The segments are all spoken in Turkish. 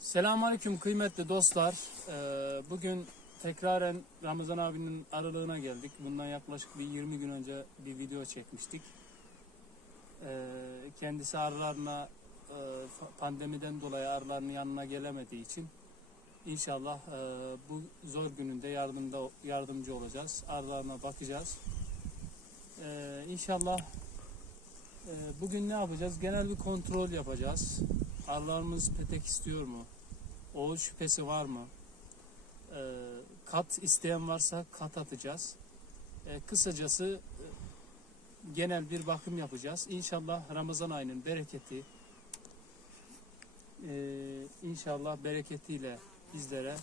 Selamünaleyküm kıymetli dostlar. Ee, bugün tekraren Ramazan abinin aralığına geldik. Bundan yaklaşık bir 20 gün önce bir video çekmiştik. Ee, kendisi arılarına e, pandemiden dolayı arılarının yanına gelemediği için inşallah e, bu zor gününde yardımda yardımcı olacağız. Arılarına bakacağız. Ee, inşallah e, bugün ne yapacağız? Genel bir kontrol yapacağız. Arılarımız petek istiyor mu? O şüphesi var mı? Ee, kat isteyen varsa kat atacağız. Ee, kısacası e, genel bir bakım yapacağız. İnşallah Ramazan ayının bereketi e, inşallah bereketiyle bizlere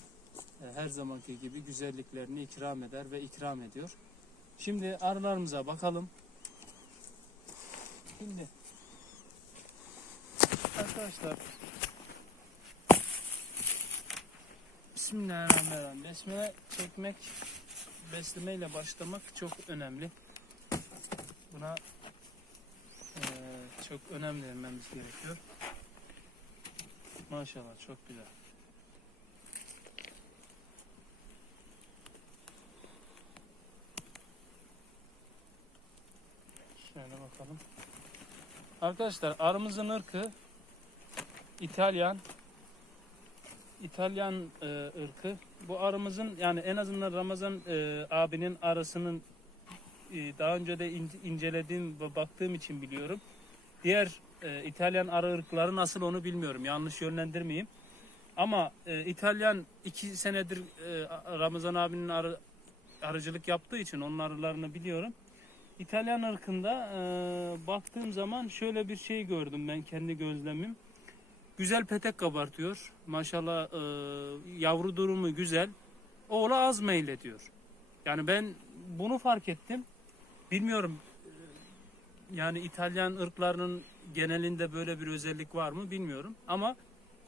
e, her zamanki gibi güzelliklerini ikram eder ve ikram ediyor. Şimdi arılarımıza bakalım. Şimdi arkadaşlar Bismillahirrahmanirrahim. Besmele çekmek, beslemeyle başlamak çok önemli. Buna eee, çok önem vermemiz gerekiyor. Maşallah çok güzel. Şöyle bakalım. Arkadaşlar arımızın ırkı İtalyan İtalyan e, ırkı. Bu arımızın yani en azından Ramazan e, abinin arasının e, daha önce de in- incelediğim ve baktığım için biliyorum. Diğer e, İtalyan arı ırkları nasıl onu bilmiyorum. Yanlış yönlendirmeyeyim. Ama e, İtalyan iki senedir e, Ramazan abinin arı, arıcılık yaptığı için onun arılarını biliyorum. İtalyan ırkında e, baktığım zaman şöyle bir şey gördüm ben kendi gözlemim. Güzel petek kabartıyor. Maşallah e, yavru durumu güzel. Oğla az meylediyor. Yani ben bunu fark ettim. Bilmiyorum yani İtalyan ırklarının genelinde böyle bir özellik var mı bilmiyorum. Ama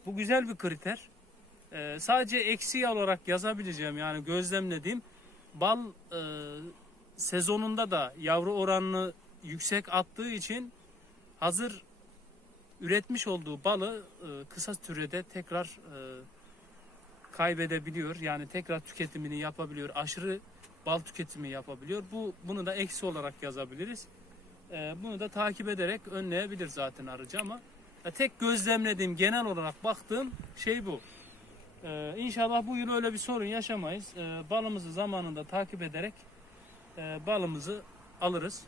bu güzel bir kriter. E, sadece eksi olarak yazabileceğim yani gözlemlediğim bal e, sezonunda da yavru oranını yüksek attığı için hazır üretmiş olduğu balı e, kısa sürede tekrar e, kaybedebiliyor. Yani tekrar tüketimini yapabiliyor. Aşırı bal tüketimi yapabiliyor. Bu bunu da eksi olarak yazabiliriz. E, bunu da takip ederek önleyebilir zaten arıcı ama e, tek gözlemlediğim genel olarak baktığım şey bu. E, İnşallah bu yıl öyle bir sorun yaşamayız. E, balımızı zamanında takip ederek e, balımızı alırız.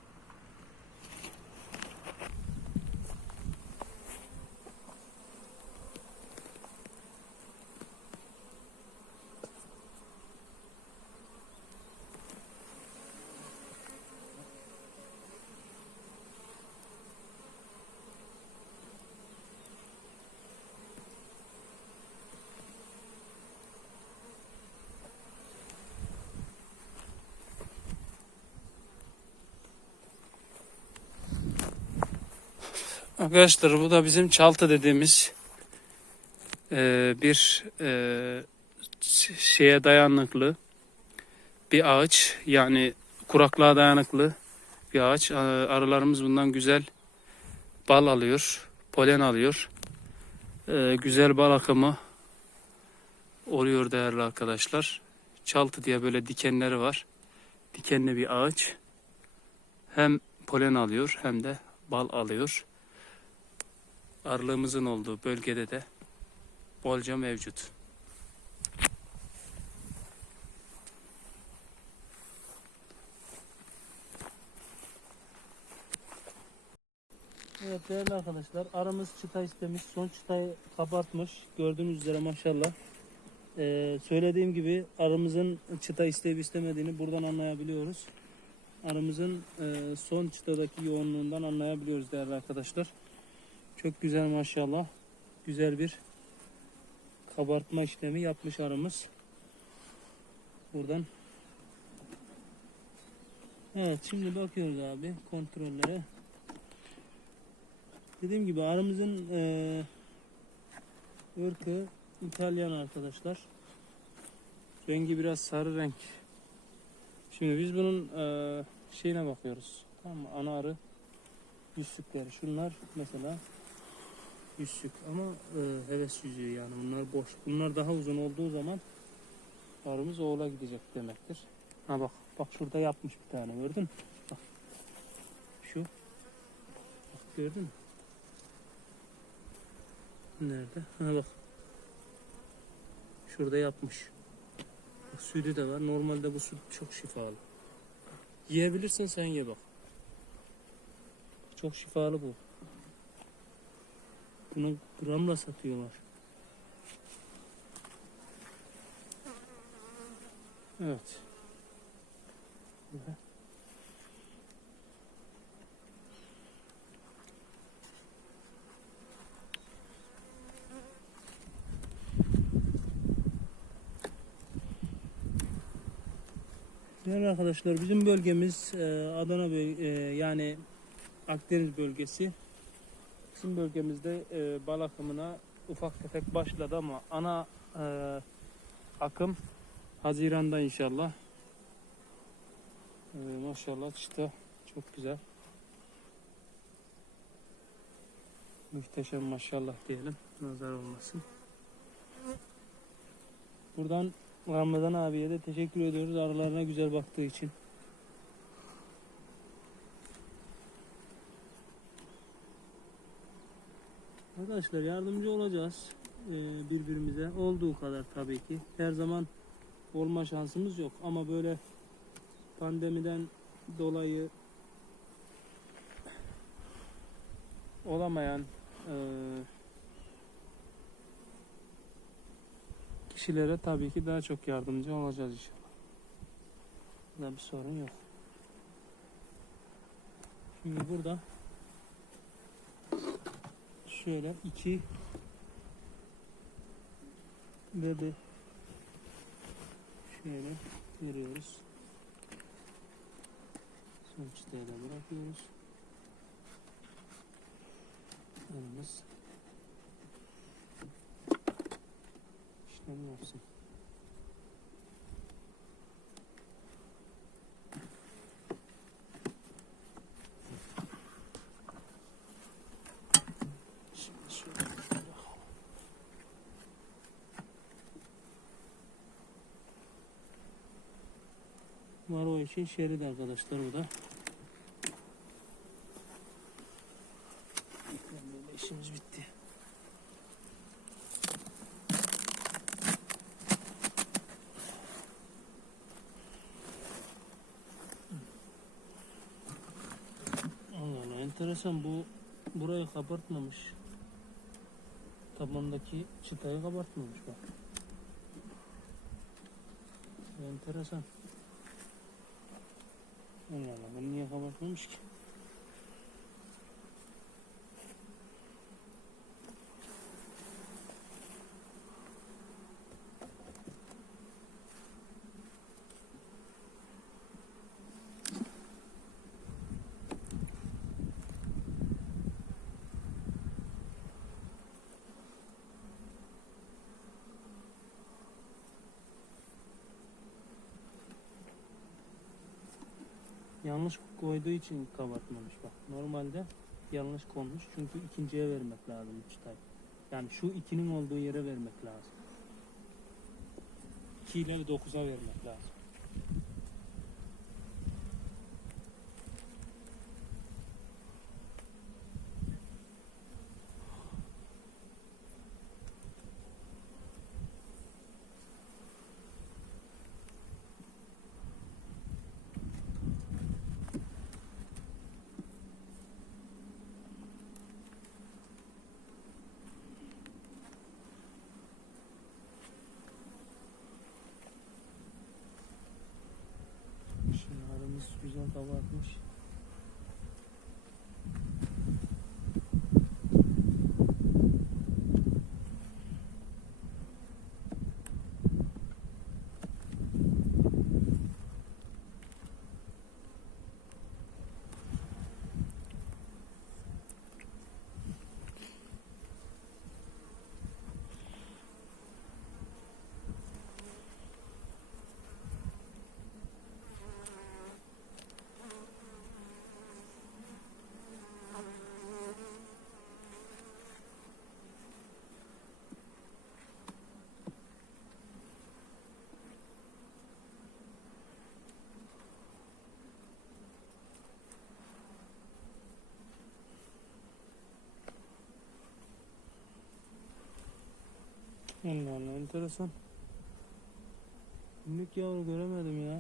Arkadaşlar bu da bizim çaltı dediğimiz e, bir e, şeye dayanıklı bir ağaç. Yani kuraklığa dayanıklı bir ağaç. Arılarımız bundan güzel bal alıyor, polen alıyor. E, güzel bal akımı oluyor değerli arkadaşlar. Çaltı diye böyle dikenleri var. Dikenli bir ağaç. Hem polen alıyor hem de bal alıyor arılığımızın olduğu bölgede de bolca mevcut. Evet değerli arkadaşlar arımız çıta istemiş. Son çıtayı kabartmış. Gördüğünüz üzere maşallah. Ee, söylediğim gibi arımızın çıta isteyip istemediğini buradan anlayabiliyoruz. Arımızın e, son çıtadaki yoğunluğundan anlayabiliyoruz değerli arkadaşlar. Çok güzel maşallah. Güzel bir kabartma işlemi yapmış arımız. Buradan. Evet şimdi bakıyoruz abi kontrollere. Dediğim gibi arımızın eee ırkı İtalyan arkadaşlar. Rengi biraz sarı renk. Şimdi biz bunun eee, şeyine bakıyoruz. Tamam mı? Ana arı yüzsükleri. Şunlar mesela yüzsük ama e, heves yüzüğü yani bunlar boş. Bunlar daha uzun olduğu zaman arımız oğula gidecek demektir. Ha bak bak şurada yapmış bir tane gördün mü? Bak. Şu. Bak gördün mü? Nerede? Ha bak. Şurada yapmış. Bak, sütü de var. Normalde bu süt çok şifalı. Yiyebilirsin sen ye bak. Çok şifalı bu. Bunu gramla satıyorlar. Evet. Değerli arkadaşlar bizim bölgemiz e, Adana böl- e, yani Akdeniz bölgesi. Bizim bölgemizde e, bal akımına ufak tefek başladı ama ana e, akım Haziran'da inşallah. E, maşallah çıta çok güzel. Muhteşem maşallah diyelim. Nazar olmasın. Buradan Ramazan abiye de teşekkür ediyoruz arılarına güzel baktığı için. Arkadaşlar yardımcı olacağız e, birbirimize olduğu kadar tabii ki. Her zaman olma şansımız yok ama böyle pandemiden dolayı olamayan e, kişilere tabii ki daha çok yardımcı olacağız inşallah. Bunda bir sorun yok. Şimdi burada şöyle iki bebe şöyle veriyoruz. Son çıtayı da bırakıyoruz. Elimiz işlem yapsın. Şimdi şöyle bırakalım. Var o için şerit arkadaşlar bu da. İşimiz bitti. Allah Allah enteresan bu burayı kabartmamış. Tabandaki çıtayı kabartmamış bak. Enteresan. Allah Allah bunu niye kabartmamış ki? Yanlış koyduğu için kabartmamış bak. Normalde yanlış konmuş çünkü ikinciye vermek lazım çıtayı. Yani şu ikinin olduğu yere vermek lazım. 2 ile 9'a vermek lazım. Şimdi aramız güzel kabartmış. Allah Allah enteresan. Günlük yavru göremedim ya.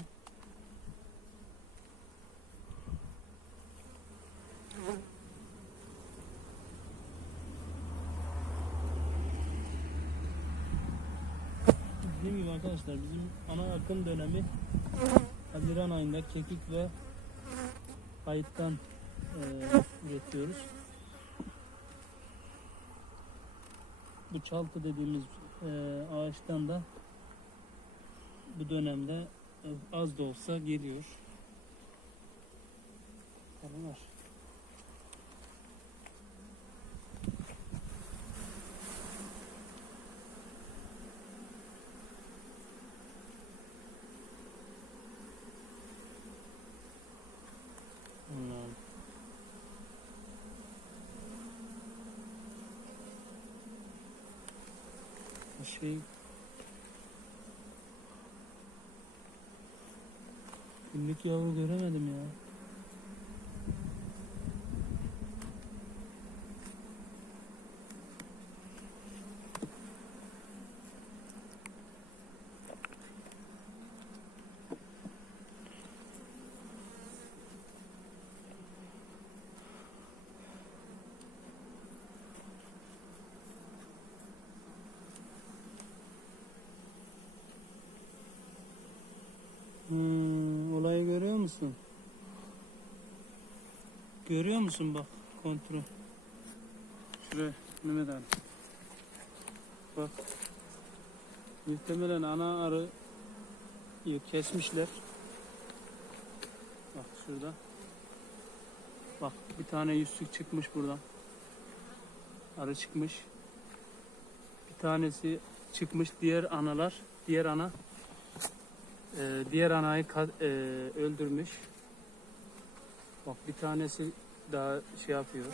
Dediğim gibi arkadaşlar bizim ana akım dönemi Haziran ayında kekik ve kayıttan eee, üretiyoruz. Bu çaltı dediğimiz eee, ağaçtan da bu dönemde e, az da olsa geliyor. Var. Allah'ım. Bir Şey Günlük yavru göremedim ya. Musun? Görüyor musun bak kontrol. Şuraya Mehmet abi. Bak. Muhtemelen ana arı kesmişler. Bak şurada. Bak bir tane yüzsük çıkmış buradan. Arı çıkmış. Bir tanesi çıkmış diğer analar. Diğer ana ee, diğer anayı e, öldürmüş. Bak bir tanesi daha şey yapıyor.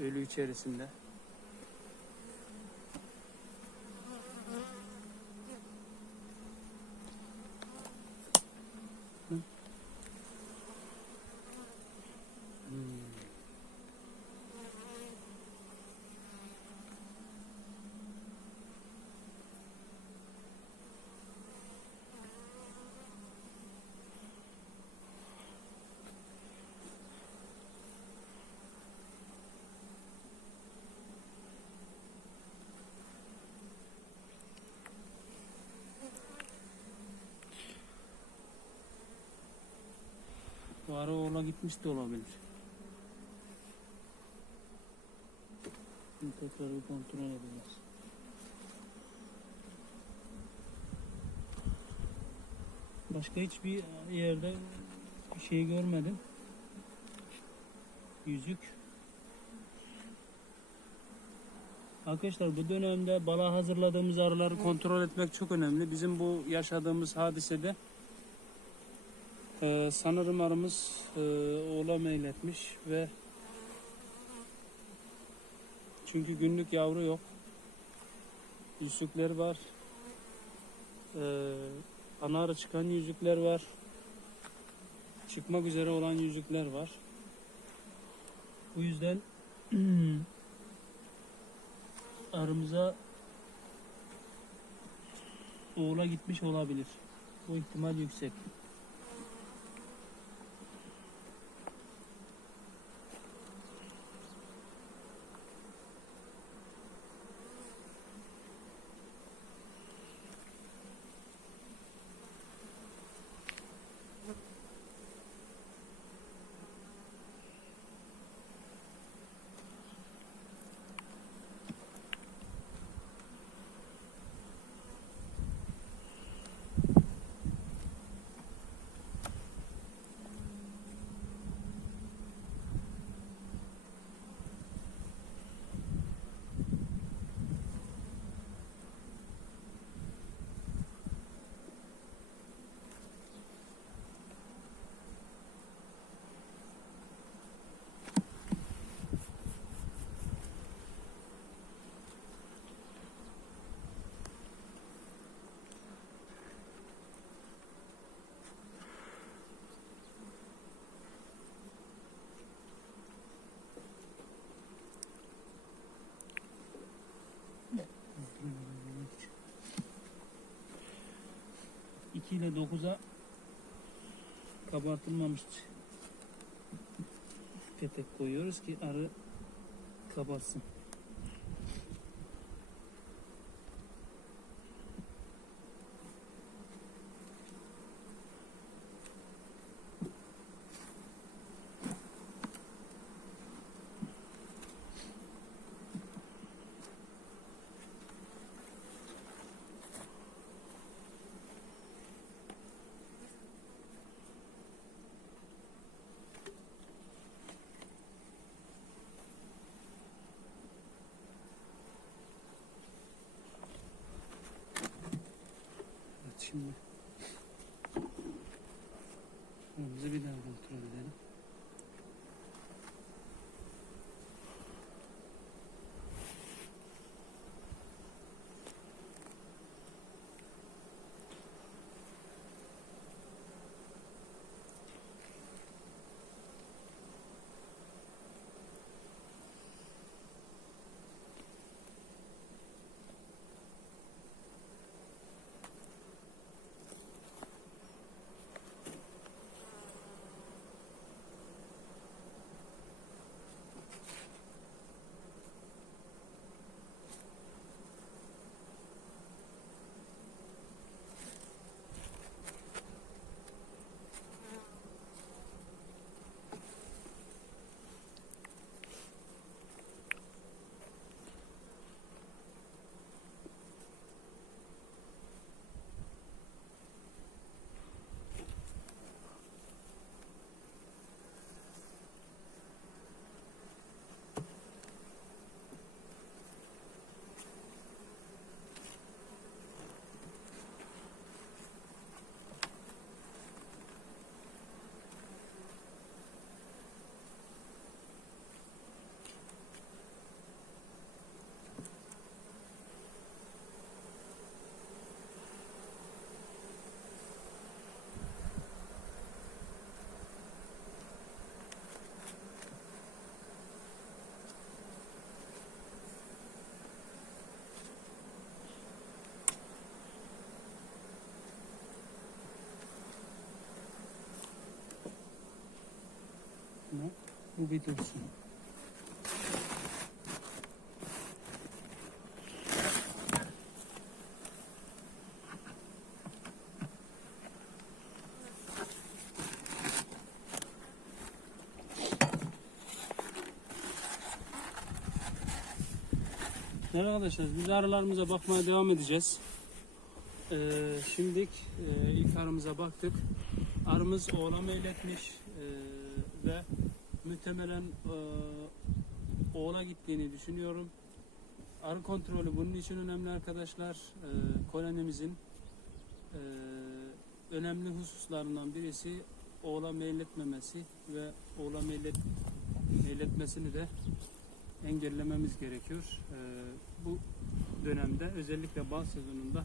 Ölü içerisinde. Bu ara oğla gitmiş de olabilir. Şimdi tekrar bir kontrol edeceğiz. Başka hiçbir yerde bir şey görmedim. Yüzük. Arkadaşlar bu dönemde bala hazırladığımız arıları kontrol etmek çok önemli. Bizim bu yaşadığımız hadisede ee, sanırım arımız e, oğla meyletmiş ve çünkü günlük yavru yok. Yüzükler var. Ee, ana arı çıkan yüzükler var. Çıkmak üzere olan yüzükler var. Bu yüzden arımıza oğla gitmiş olabilir. Bu ihtimal yüksek. 2 ile 9'a kabartılmamış petek koyuyoruz ki arı kabarsın. Evet şimdi önümüzü bir daha kontrol edelim. Tamam. Bu bir dursun. Evet arkadaşlar biz arılarımıza bakmaya devam edeceğiz. Ee, şimdilik e, ilk arımıza baktık. Arımız oğlama iletmiş e, ve muhtemelen e, oğula gittiğini düşünüyorum. Arı kontrolü bunun için önemli arkadaşlar. E, kolonimizin e, önemli hususlarından birisi oğla meyletmemesi ve oğla meylet, meyletmesini de engellememiz gerekiyor. E, bu dönemde özellikle bal sezonunda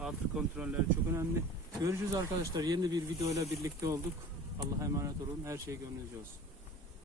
artı kontrolleri çok önemli. Görüşürüz arkadaşlar. Yeni bir video ile birlikte olduk. Allah'a emanet olun. Her şey gönlünüzce olsun.